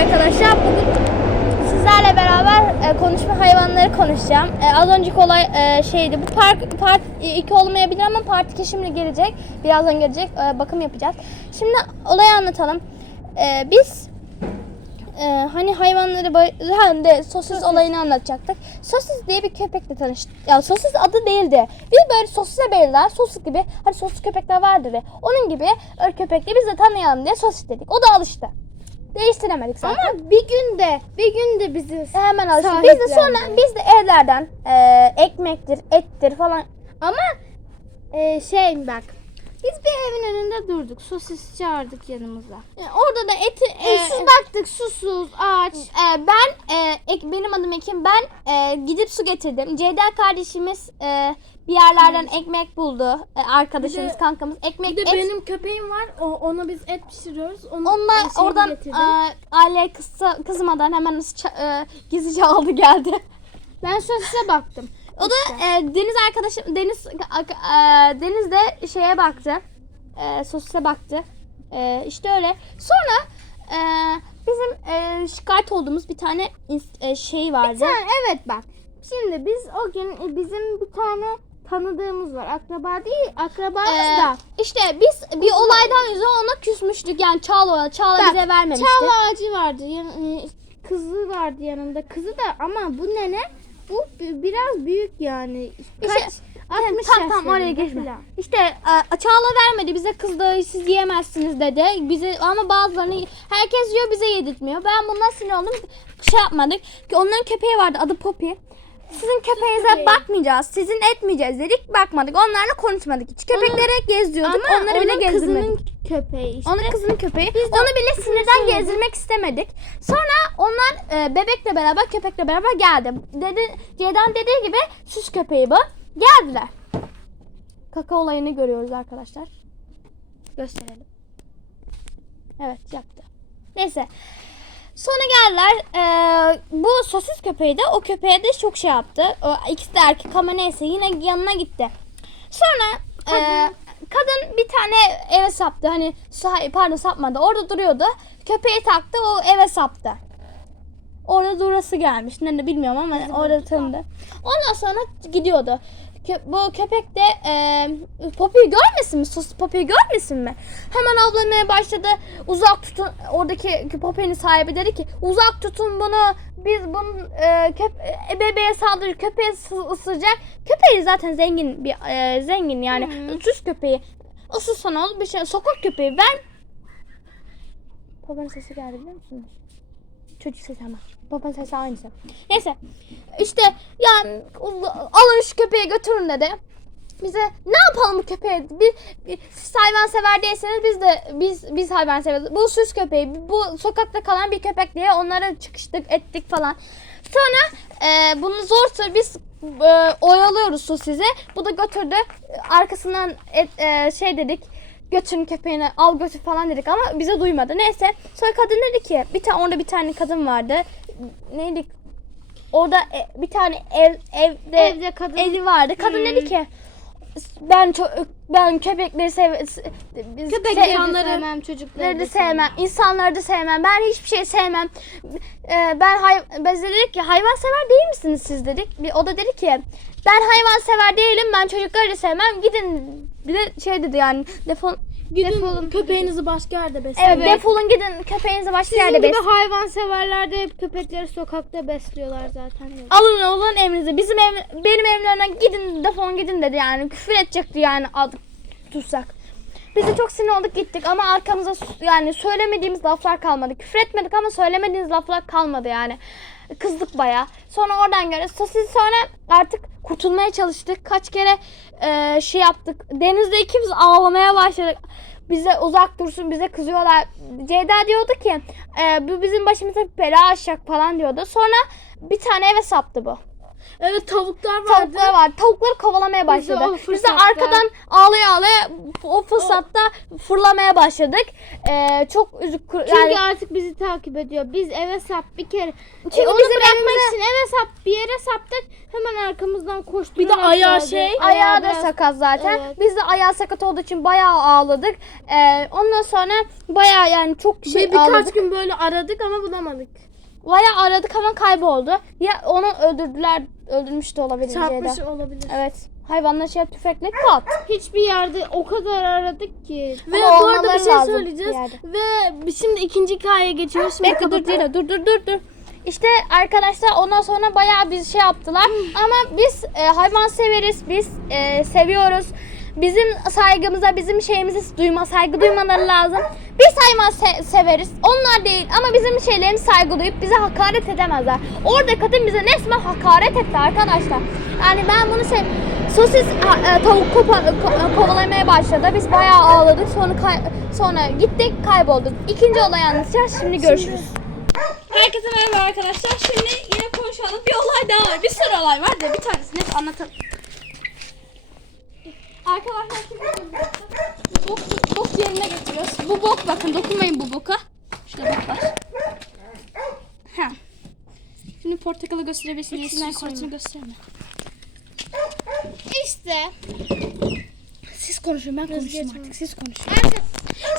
arkadaşlar. Bugün sizlerle beraber e, konuşma hayvanları konuşacağım. E, az önceki olay e, şeydi. Bu park part 2 olmayabilir ama part 2 şimdi gelecek. Birazdan gelecek. E, bakım yapacağız. Şimdi olayı anlatalım. E, biz e, hani hayvanları ha, de, sosis, olayını anlatacaktık. Sosis diye bir köpekle tanıştık. Ya sosis adı değildi. Biz böyle sosise benzer, sosis gibi hani sosis köpekler vardır ya. Onun gibi öyle köpekle biz de tanıyalım diye sosis dedik. O da alıştı. Değiştiremedik zaten. Ama bir günde, bir günde bizi Hemen alıştı. Biz de sonra biz de evlerden e, ekmektir, ettir falan ama e, şey bak. Biz bir evin önünde durduk. Sosis çağırdık yanımıza. e, orada da eti E, e, sus baktık susuz ağaç. e, ben e, ek, benim adım Ekim. Ben e, gidip su getirdim. Ceyda kardeşimiz e, bir yerlerden ekmek buldu. E, arkadaşımız, Bir de- kankamız ekmek Bir de et benim köpeğim var. O, ona biz et pişiriyoruz. Onu e, şeyini oradan getirdim. e, aile kızsa, kızmadan hemen ça- e, gizlice aldı geldi. ben sosise baktım. O da e, Deniz arkadaşım Deniz e, Deniz de şeye baktı. E, sosise baktı. E, işte öyle. Sonra e, bizim e, şikayet olduğumuz bir tane ins- e, şey vardı. Evet bak. Şimdi biz o gün e, bizim bir tane tanıdığımız var. Akraba değil, akrabamız E, da. işte biz bir olaydan yüzü ona küsmüştük. Yani Çağla, Çağla Bak, bize vermemişti. Çağla ağacı vardı. Yan, e, kızı vardı yanında. Kızı da ama bu nene bu bi- biraz büyük yani. Kaç? İşte- 60 Tamam tamam oraya geçme. falan. İşte e, Çağla vermedi bize kızdı siz yiyemezsiniz dedi. Bize ama bazılarını herkes yiyor bize yedirtmiyor. Ben bundan sinir oldum. Şey yapmadık. Onların köpeği vardı adı Poppy. Sizin köpeğinize köpeği. bakmayacağız. Sizin etmeyeceğiz dedik. Bakmadık. Onlarla konuşmadık hiç. Köpeklere gezdiriyorduk. Ama Onları bile onun gezdirmedik. kızının köpeği işte. Onun kızının köpeği. Onu bile sinirden gezdirmek istemedik. Sonra onlar e, bebekle beraber köpekle beraber geldi. Dedi, Ceydan dediği gibi süs köpeği bu. Geldiler. Kaka olayını görüyoruz arkadaşlar. Gösterelim. Evet yaptı. Neyse. Sonra geldiler. Ee, bu sosis köpeği de o köpeğe de çok şey yaptı. O, ikisi de erkek ama neyse yine yanına gitti. Sonra e, kadın bir tane eve saptı. Hani sahi- pardon sapmadı. Orada duruyordu. Köpeği taktı o eve saptı. Orada durası gelmiş. Ne de bilmiyorum ama orada tanıdı. Ondan sonra gidiyordu. Kö- bu köpek de e, Poppy'yi görmesin mi? Sus Poppy'yi görmesin mi? Hemen avlamaya başladı. Uzak tutun. Oradaki Poppy'nin sahibi dedi ki uzak tutun bunu. Biz bunun e, köp- bebeğe saldırır. Köpeği ısı- ısıracak. Köpeği zaten zengin bir e, zengin yani. Süs köpeği. Isırsa ne olur? Bir şey. Sokak köpeği. Ben Babanın sesi geldi biliyor musunuz? Çocuk sesi ama. Babanın sesi aynısı. Neyse. İşte yani alın şu köpeği götürün dedi. Bize ne yapalım bu köpeğe? Bir, bir, siz hayvan sever değilseniz biz de biz biz hayvan severiz. Bu süs köpeği, bu sokakta kalan bir köpek diye onlara çıkıştık, ettik falan. Sonra e, bunu zor biz e, oyalıyoruz sosizi. Bu da götürdü. Arkasından et, e, şey dedik götürün köpeğini al götür falan dedik ama bize duymadı. Neyse sonra kadın dedi ki bir tane orada bir tane kadın vardı. Neydi? Orada e, bir tane ev evde Evde kadın- evi vardı. Kadın Hmm. dedi ki ben çok ben köpekleri sev biz Köpek insanları sevmem, çocukları da sevmem. insanları da sevmem. Ben hiçbir şey sevmem. Ee, ben hay biz de dedik ki hayvan sever değil misiniz siz dedik. Bir, o da dedi ki ben hayvan sever değilim. Ben çocukları da sevmem. Gidin bir de şey dedi yani defol Gidin köpeğinizi başka yerde besleyin. Evet, defolun gidin köpeğinizi başka Sizin yerde gibi besleyin. hayvan severler de hep köpekleri sokakta besliyorlar zaten. Alın olun emrinizi. Bizim ev, benim evimden gidin defolun gidin dedi yani. Küfür edecekti yani aldık tutsak. Biz de çok sinir olduk gittik ama arkamıza yani söylemediğimiz laflar kalmadı. Küfür etmedik ama söylemediğimiz laflar kalmadı yani. Kızdık baya. Sonra oradan göre sosis sonra artık kurtulmaya çalıştık. Kaç kere e, şey yaptık. Denizde ikimiz ağlamaya başladık. Bize uzak dursun bize kızıyorlar. Ceyda diyordu ki e, bu bizim başımıza bir bela açacak falan diyordu. Sonra bir tane eve saptı bu. Evet tavuklar vardı. Tavuklar var. Tavukları kovalamaya Biz de başladı. o Biz de arkadan ağlaya ağlaya o fırsatta fırlamaya başladık. Ee, çok üzük Çünkü yani artık bizi takip ediyor. Biz eve sap bir kere. Çünkü E, onu bırakmak evimize- için eve sap bir yere saptık. Hemen arkamızdan koştu. Bir de ayağı şey- ayağı da sakat zaten. Evet. Biz de ayağı sakat olduğu için bayağı ağladık. Ee, ondan sonra bayağı yani çok şey Bir, birkaç ağladık. gün böyle aradık ama bulamadık. Bayağı aradık ama kayboldu. Ya onu öldürdüler, öldürmüş de olabilir Çarpmış Ceyda. olabilir. Evet. Hayvanlar şey tüfekle pat. Hiçbir yerde o kadar aradık ki. Ve Ama bu arada bir olmaları şey lazım söyleyeceğiz. bir yerde. Ve biz şimdi ikinci hikayeye geçiyoruz. Şimdi Bekle dur kapatalım. dur dur dur dur. İşte arkadaşlar ondan sonra bayağı biz şey yaptılar. Ama biz e, hayvan severiz. Biz e, seviyoruz. Bizim saygımıza, bizim şeyimizi duyma, saygı duymaları lazım. Biz hayvan se- severiz. Onlar değil ama bizim şeylerimiz saygı duyup bize hakaret edemezler. Orada kadın bize resmen hakaret etti arkadaşlar. Yani ben bunu şey sosis e, tavuk kopa- ko- kovalamaya başladı. Biz bayağı ağladık. Sonra sonra gittik, kaybolduk. İkinci olay anlatacağız. Şimdi görüşürüz. Herkese merhaba arkadaşlar. Şimdi yine konuşalım. Bir olay daha var. Bir sürü olay var da bir tanesini anlatalım. Arkadaşlar şimdi bok, bok yerine getiriyoruz. Bu bok bakın dokunmayın bu boka. Şurada bok var. Ha. Şimdi portakalı gösterebilirsiniz. Sizden kortunu gösterme. İşte Siz konuşun ben konuşayım artık. Siz konuşun.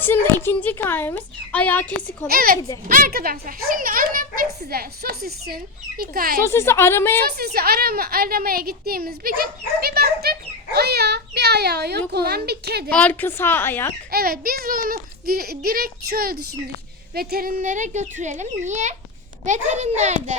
Şimdi ikinci hikayemiz ayağı kesik olan Evet kedi. arkadaşlar şimdi anlattık size sosisin hikayesini. Sosisi aramaya Sosisi arama, aramaya gittiğimiz bir gün bir baktık ayağı ayağı yok, Yok olan bir kedi. arka sağ ayak. Evet biz de onu di- direkt şöyle düşündük. Veterinere götürelim. Niye? Veterinerde.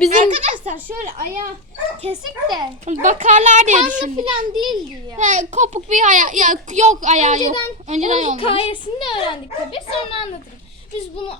Bizim Arkadaşlar şöyle ayağı kesik de bakarlar diye kanlı düşündük. falan değildi ya. Ha, kopuk bir ayağı. Ya, yok ayağı yok. Önceden, Önceden onun olmuş. hikayesini de öğrendik tabii. Sonra anlatırım. Biz bunu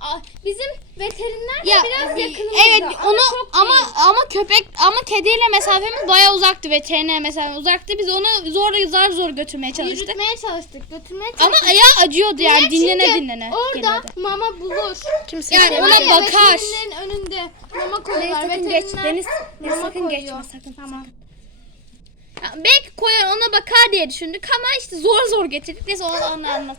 bizim veteriner de Ya biraz e, yakınımızda. evet onu çok ama değil. ama köpek ama kediyle mesafemiz bayağı uzaktı veteriner mesafe uzaktı. Biz onu zor zar zor götürmeye çalıştık. yürütmeye çalıştık, götürmeye Ama çalıştık. ayağı acıyordu yani Niye? dinlene Çünkü dinlene. Orada geliyordu. mama bulur. Kimse Yani ona var ya, bakar. veterinerin önünde mama koyuyorlar. sakın Veteriner geç, Deniz, mama sakın koyuyor. geçme sakın. Tamam. Belki koyar ona bakar diye düşündük ama işte zor zor getirdik. Neyse onu, onu anlat.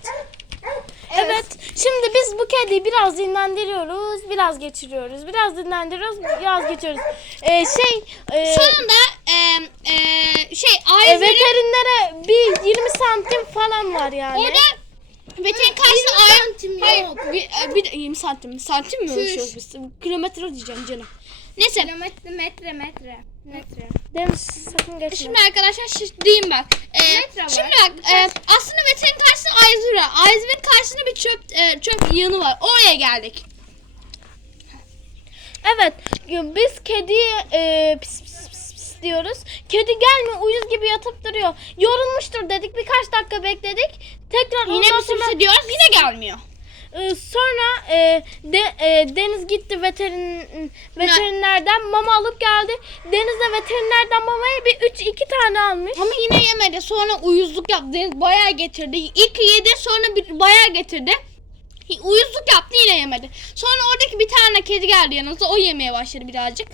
Evet. Şimdi biz bu kediyi biraz dinlendiriyoruz, biraz geçiriyoruz. Biraz dinlendiriyoruz, biraz geçiriyoruz. Ee, şey, e, Sonunda e, e, şey e, Ayzer'in veterinere bir 20 santim falan var yani. orada veterin karşısında Ay- santim Hayır, yok. bir, e, bir 20 santim. Santim mi ölçüyoruz biz? Kilometre diyeceğim canım. Neyse. Kilometre, metre, metre. Metre. Deniz sakın geçme. Şimdi arkadaşlar şiş diyeyim bak. Ee, Metre şimdi bak e, aslında veterin karşısında Ayzur var. Ayzur'un karşısında bir çöp e, çöp yığını var. Oraya geldik. Evet, biz kediye e, pis, pis, pis, pis diyoruz. Kedi gelmiyor, uyuz gibi yatıp duruyor. Yorulmuştur dedik, birkaç dakika bekledik. Tekrar Yine bir sürü sonra- şey diyoruz yine gelmiyor. Ee, sonra e, de, e, Deniz gitti veterin veterinerden mama alıp geldi. Deniz de veterinerden mamayı bir 3 2 tane almış. Ama yine yemedi. Sonra uyuzluk yaptı. Deniz bayağı getirdi. İlk yedi sonra bir bayağı getirdi. Uyuzluk yaptı yine yemedi. Sonra oradaki bir tane kedi geldi yanımıza. O yemeye başladı birazcık.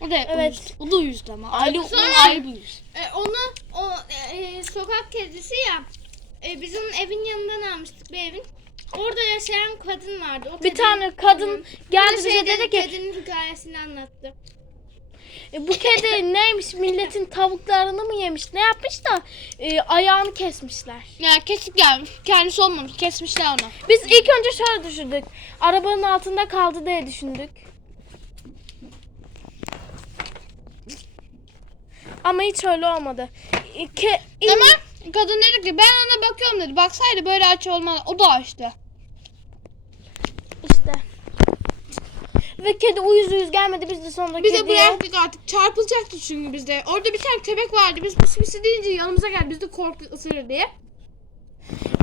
O da Evet. uyuzdu. O da uyuzdu ama. O Sonra- ayrı bir uyuz. E, onu o e, sokak kedisi ya. E, biz onun evin yanından almıştık bir evin. Orada yaşayan kadın vardı. O Bir kadın- tane kadın geldi bize şey dedi ki Kedinin hikayesini anlattı. "E, bu kedi neymiş milletin tavuklarını mı yemiş ne yapmış da e, ayağını kesmişler. Yani kesik gelmiş. Kendisi olmamış. Kesmişler onu. Biz ilk önce şöyle düşündük. Arabanın altında kaldı diye düşündük. Ama hiç öyle olmadı. Ke, Ama kadın dedi ki ben ona bakıyorum dedi. Baksaydı böyle aç olmaz. O da açtı. işte. Ve kedi uyuz uyuz gelmedi biz de sonra Biz de kediye... bıraktık artık. Çarpılacaktı çünkü bizde. Orada bir tane köpek vardı. Biz pis pisi deyince yanımıza geldi. Biz de korktuk ısırır diye.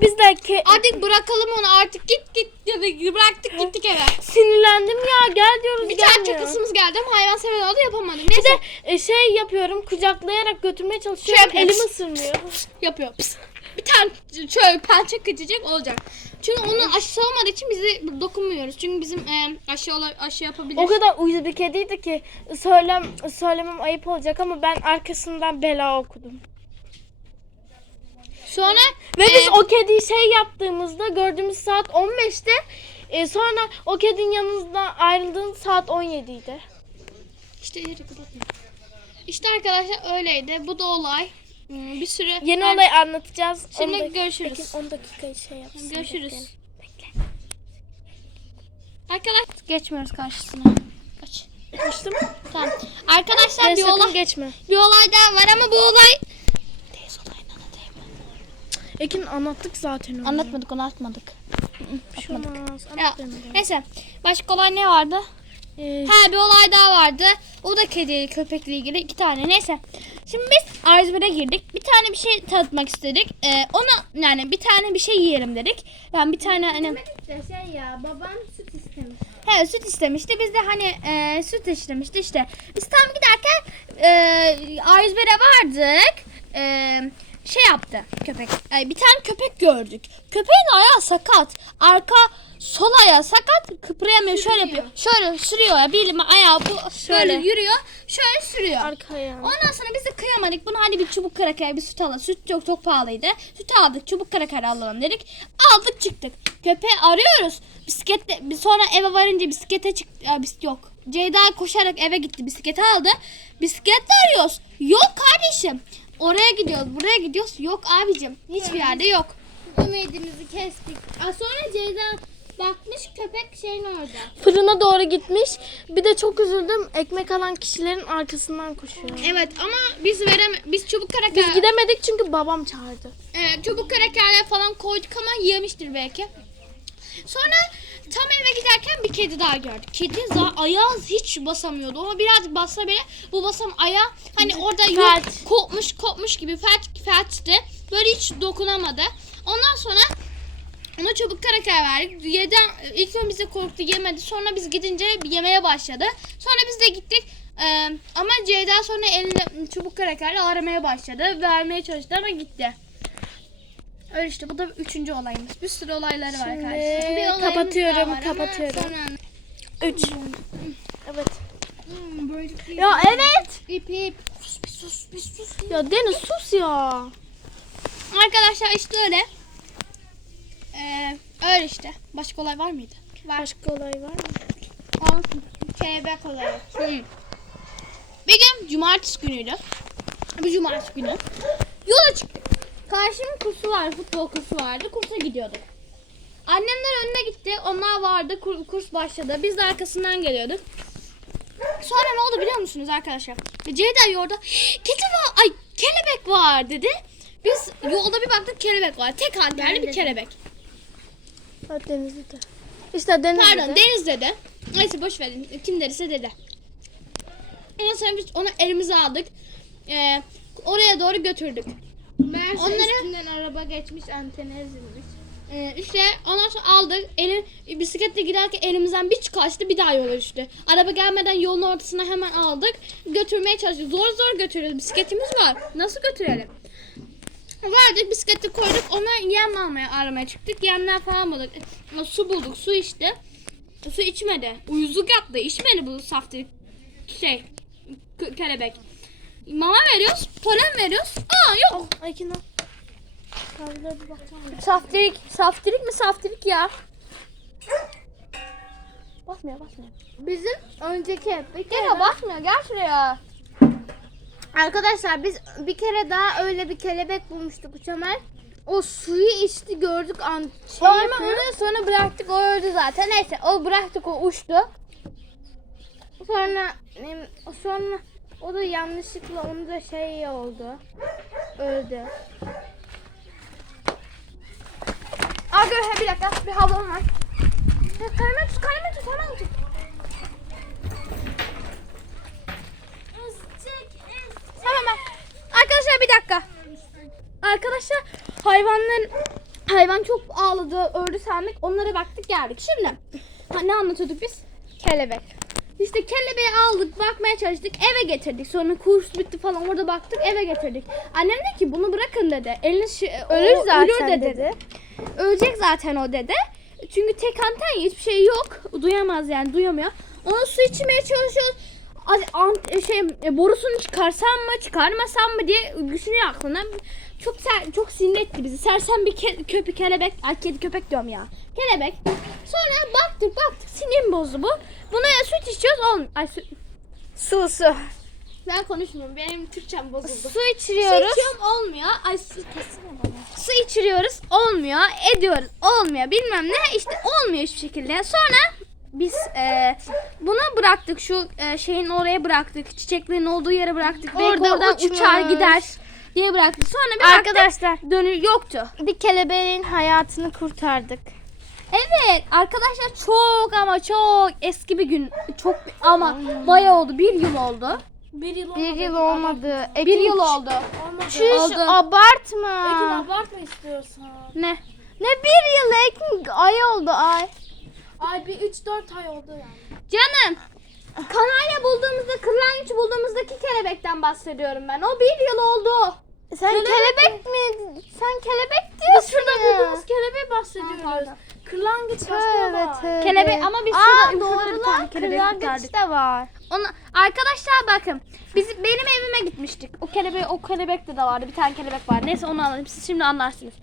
Biz de ke- Artık bırakalım onu artık git git dedi. Bıraktık gittik eve. sinirlendim ya gel diyoruz Bir tane gelmiyor. çakısımız geldi ama hayvan seven oldu yapamadım. Bir Neyse de e, şey yapıyorum kucaklayarak götürmeye çalışıyorum Şey elim yapıyoruz. ısırmıyor. yapıyor. Pıs. Bir tane şöyle pençe kaçacak olacak. Çünkü onun aşısı olmadığı için bizi dokunmuyoruz. Çünkü bizim e, aşı ola- aşı yapabilir. O kadar uyuz bir kediydi ki söylem söylemem ayıp olacak ama ben arkasından bela okudum. Sonra Ve biz o kediyi şey yaptığımızda gördüğümüz saat 15'te e, sonra o kedinin yanınızdan ayrıldığın saat 17 idi. işte yeri kapatma. İşte arkadaşlar öyleydi. Bu da olay. Hmm, Bir sürü Yeni ben- olayı anlatacağız. Şimdi 10 dakika- görüşürüz. Peki, 10 dakika şey yapsın. Görüşürüz. bekleyin. Arkadaşlar geçmiyoruz karşısına. Kaç. Geçti mi? Tamam. Arkadaşlar Ben bir olay geçme. bir olay daha var ama bu olay Teyze olayını anlatayım mı? Ekin anlattık zaten onu. Anlatmadık onu atmadık. Bir şey olmaz. Ya, Anlatmayalım. neyse. Başka olay ne vardı? Ee, Ha bir olay daha vardı. O da kedi köpekle ilgili iki tane. Neyse. Şimdi biz Arzber'e girdik. Bir tane bir şey tatmak istedik. Ee, ona yani bir tane bir şey yiyelim dedik. Yani bir tane hani Demedik de şey ya babam süt istemiş. he, süt istemişti. Biz de hani e, süt istemişti işte. Biz tam giderken e, Arzber'e vardık. E, şey yaptı köpek. Ay, bir tane köpek gördük. Köpeğin ayağı sakat. Arka sol ayağı sakat. Kıpırayamıyor. Şöyle yapıyor. Şöyle sürüyor ya. Bir ayağı bu şöyle Şöyle. yürüyor. Şöyle sürüyor. arkaya. Ondan sonra biz de kıyamadık. Bunu hani bir çubuk kraker bir süt alalım. Süt çok çok pahalıydı. Süt aldık. Çubuk kraker alalım dedik. Aldık çıktık. Köpeği arıyoruz. Bisikletle sonra eve varınca bisiklete çık ya, bis yok. Ceyda koşarak eve gitti. Bisikleti aldı. Bisikletle arıyoruz. Yok kardeşim. Oraya gidiyoruz. Buraya gidiyoruz. Yok abicim. Hiçbir yerde yok. Ümidimizi kestik. Aa, sonra Ceyda bakmış köpek şeyin orada. Fırına doğru gitmiş. Bir de çok üzüldüm. Ekmek alan kişilerin arkasından koşuyor. Evet ama biz verem biz çubuk kraker Biz gidemedik çünkü babam çağırdı. Evet, çubuk krakerler falan koyduk ama yemiştir belki. Sonra tam eve giderken bir kedi daha gördük. Kedi ayağı hiç basamıyordu. Ama birazcık bassa bile bu basam ayağı hani orada yok kopmuş kopmuş gibi felç felçti. Böyle hiç dokunamadı. Ondan sonra ona çubuk kraker verdik. Yedi, ilk önce bize korktu yemedi. Sonra biz gidince yemeye başladı. Sonra biz de gittik. Ee, ama Ceyda sonra elinde çubuk krakerle aramaya başladı. Vermeye çalıştı ama gitti. Öyle işte bu da üçüncü olayımız. Bir sürü olayları var Şimdi kardeşim. Bir olayımız daha kapatıyorum, var kapatıyorum. sonra 3. Evet. Hmm, böyle bir- Ya evet. İp ip. Bir sus bir sus. Ya Deniz sus ya. Arkadaşlar işte öyle. Ee, öyle işte. Başka olay var mıydı? Başka olay var mı? Olsun. Kelebek olayı. Hmm. Bir gün cumartesi günüydü. Bir cumartesi günü. Yola çıktık. Karşımın kursu vardı. Futbol kursu vardı. Kursa gidiyorduk. Annemler önüne gitti. Onlar vardı. Kur- kurs başladı. Biz de arkasından geliyorduk. Sonra ne oldu biliyor musunuz arkadaşlar? Ceyda yolda kedi var, ay kelebek var dedi. Biz yolda bir baktık kelebek var. Tek antenli bir kelebek. Denizli de. İşte Denizli Pardon de. Deniz dedi. Neyse boş verin. Kim derse dedi. Ondan sonra biz onu elimize aldık. Ee, oraya doğru götürdük. Meğerse Onları- üstünden araba geçmiş anteni ezilmiş. Ee, işte ondan sonra aldık. Elim, bisikletle giderken elimizden bir kaçtı bir daha yola düştü. Araba gelmeden yolun ortasına hemen aldık. Götürmeye çalıştık. Zor zor götürüyoruz. Bisikletimiz var. Nasıl götürelim? Vardık bisikleti koyduk. Ona yem almaya aramaya çıktık. Yemler falan bulduk. Ama Su bulduk. Su içti. Su içmedi. Uyuzluk yaptı. İçmedi bu saftirik şey kelebek. Mama veriyoruz. Polen veriyoruz. Aa yok. Ay bir baksana. Saftirik. Saftirik mi saftirik ya? Basmıyor basmıyor. Bizim önceki bir kere Gel bakmıyor. Gel şuraya. Arkadaşlar biz bir kere daha öyle bir kelebek bulmuştuk uçamay. O suyu içti gördük an şey yapıyor. onu sonra bıraktık o öldü zaten. Neyse o bıraktık o uçtu. Sonra sonra o da yanlışlıkla onu da şey oldu. Öldü. Aa gör bir dakika bir havlam var. Kalemi tut kalemi tut hemen tut. Tamam ben. Arkadaşlar bir dakika. Arkadaşlar hayvanların hayvan çok ağladı öldü sandık onlara baktık geldik. Şimdi ne anlatıyorduk biz? Kelebek. İşte kelebeği aldık bakmaya çalıştık eve getirdik. Sonra kurs bitti falan orada baktık eve getirdik. Annem dedi ki bunu bırakın dedi. Eliniz şi- Ölür zaten ölür de dedi. Ölecek zaten o dede. Çünkü tek anten hiçbir şey yok. Duyamaz yani duyamıyor. Ona su içmeye çalışıyoruz. Ant- şey e, borusunu çıkarsam mı çıkarmasam mı diye düşünüyor aklına. Çok ser, çok sinir etti bizi. Sersem bir ke- köpek kelebek, ay kedi köpek diyorum ya. Kelebek. Sonra baktık baktık sinirim bozdu bu. Buna süt içiyoruz olmuyor. Ay su, su su. Ben konuşmuyorum. Benim Türkçem bozuldu. Su içiriyoruz. Su içiyorum olmuyor. Ay su. Su içiriyoruz. Olmuyor. Ediyoruz. Olmuyor. Bilmem ne. işte olmuyor hiçbir şekilde. Sonra biz e, bunu bıraktık. Şu e, şeyin oraya bıraktık. Çiçeklerin olduğu yere bıraktık. Belki Orada oradan uçmuş. uçar gider diye bıraktık. Sonra bir baktık Arkadaşlar dönü yoktu. bir kelebeğin hayatını kurtardık. Evet arkadaşlar çok ama çok eski bir gün. Çok ama bayağı oldu. Bir yıl oldu. Bir yıl Bir yıl olmadı. Bir Ekin, yıl oldu. olmadı. Çüş Oldu. abartma. Ekin abartma istiyorsan. Ne? Ne bir yıl Ekin ay oldu ay. Ay bir 3-4 ay oldu yani. Canım. Kanarya bulduğumuzda, kırlangıç bulduğumuzdaki kelebekten bahsediyorum ben. O bir yıl oldu. Sen kelebek, mi? Sen kelebek diyorsun Şurada ya. bulduğumuz kelebeği bahsediyoruz. Kırlangıç başka Tövbe var. tövbe. Kelebek ama biz Aa, şurada- şurada doğru lan. kelebek Kırlangıç da var. Onu, arkadaşlar bakın. Biz benim evime gitmiştik. O kelebek o kelebekte de vardı. Bir tane kelebek var. Neyse onu anlatayım. Siz şimdi anlarsınız.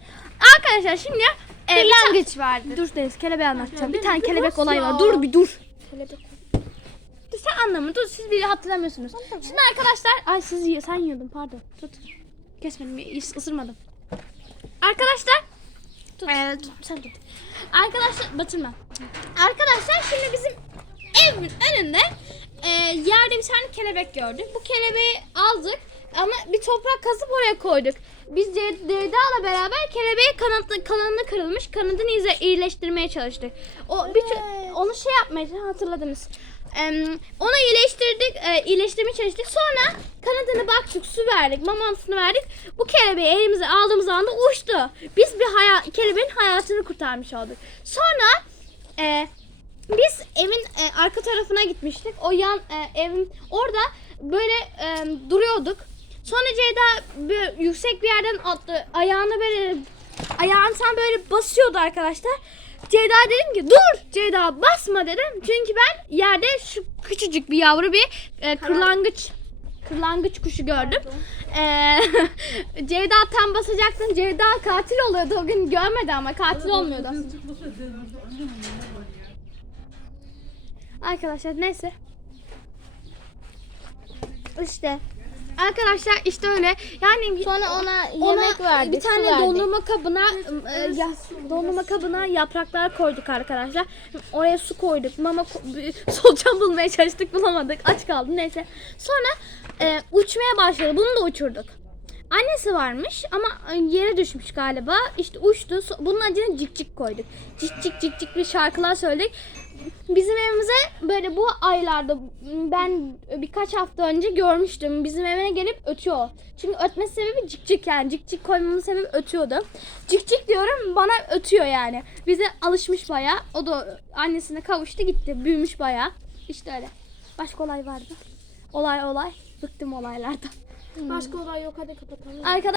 Arkadaşlar şimdi e, Kırlangıç vardı. Dur Deniz kelebeği anlatacağım. Bir tane kelebek olayı var. Dur bir dur. Dur sen anlamı. Dur siz bile hatırlamıyorsunuz. Şimdi arkadaşlar ay siz yiyor sen yiyordun pardon. Tut. Kesmedim is- ısırmadım. Arkadaşlar tut. tut. Sen tut. Arkadaşlar batırma. Arkadaşlar şimdi bizim evin önünde e, yerde bir tane kelebek gördük. Bu kelebeği aldık ama bir toprak kazıp oraya koyduk. Biz Ce- Ceyda'la beraber kelebeği kanadı, kanadı kırılmış. Kanadını iyileştirmeye çalıştık. O bir ço- onu şey yapmaya hatırladınız. Onu iyileştirdik, e, iyileştirmeye çalıştık. Sonra kanadını baktık, su verdik, mamasını verdik. Bu kelebeği elimize aldığımız anda uçtu. Biz bir haya- kelebeğin hayatını kurtarmış olduk. Sonra e, biz evin e, arka tarafına gitmiştik. O yan e, evin orada böyle e, duruyorduk. Sonra Ceyda böyle yüksek bir yerden attı. Ayağını böyle ayağını sen böyle basıyordu arkadaşlar. Ceyda dedim ki dur Ceyda basma dedim. Çünkü ben yerde şu küçücük bir yavru bir e, kırlangıç kırlangıç kuşu gördüm. E, Ceyda tam basacaktın. Ceyda katil oluyordu. O gün görmedi ama katil olmuyordu. Arkadaşlar neyse. İşte. Arkadaşlar işte öyle. Yani Sonra ona ona yemek verdik. bir tane verdik. dondurma kabına e, ya, dondurma kabına yapraklar koyduk arkadaşlar. Oraya su koyduk. Mama solucan bulmaya çalıştık bulamadık. Aç kaldı neyse. Sonra e, uçmaya başladı. Bunu da uçurduk. Annesi varmış ama e, yere düşmüş galiba. İşte uçtu. Bunun acına cik cik koyduk. Cik cik cik cik bir şarkılar söyledik. Bizim evimize böyle bu aylarda ben birkaç hafta önce görmüştüm. Bizim evine gelip ötüyor. Çünkü ötme sebebi cik cik yani. Cik cik koymamın sebebi ötüyordu. Cik cik diyorum bana ötüyor yani. Bize alışmış baya. O da annesine kavuştu gitti. Büyümüş baya. İşte öyle. Başka olay vardı. Olay olay. Bıktım olaylardan. Başka olay yok hadi kapatalım. Arkadaşlar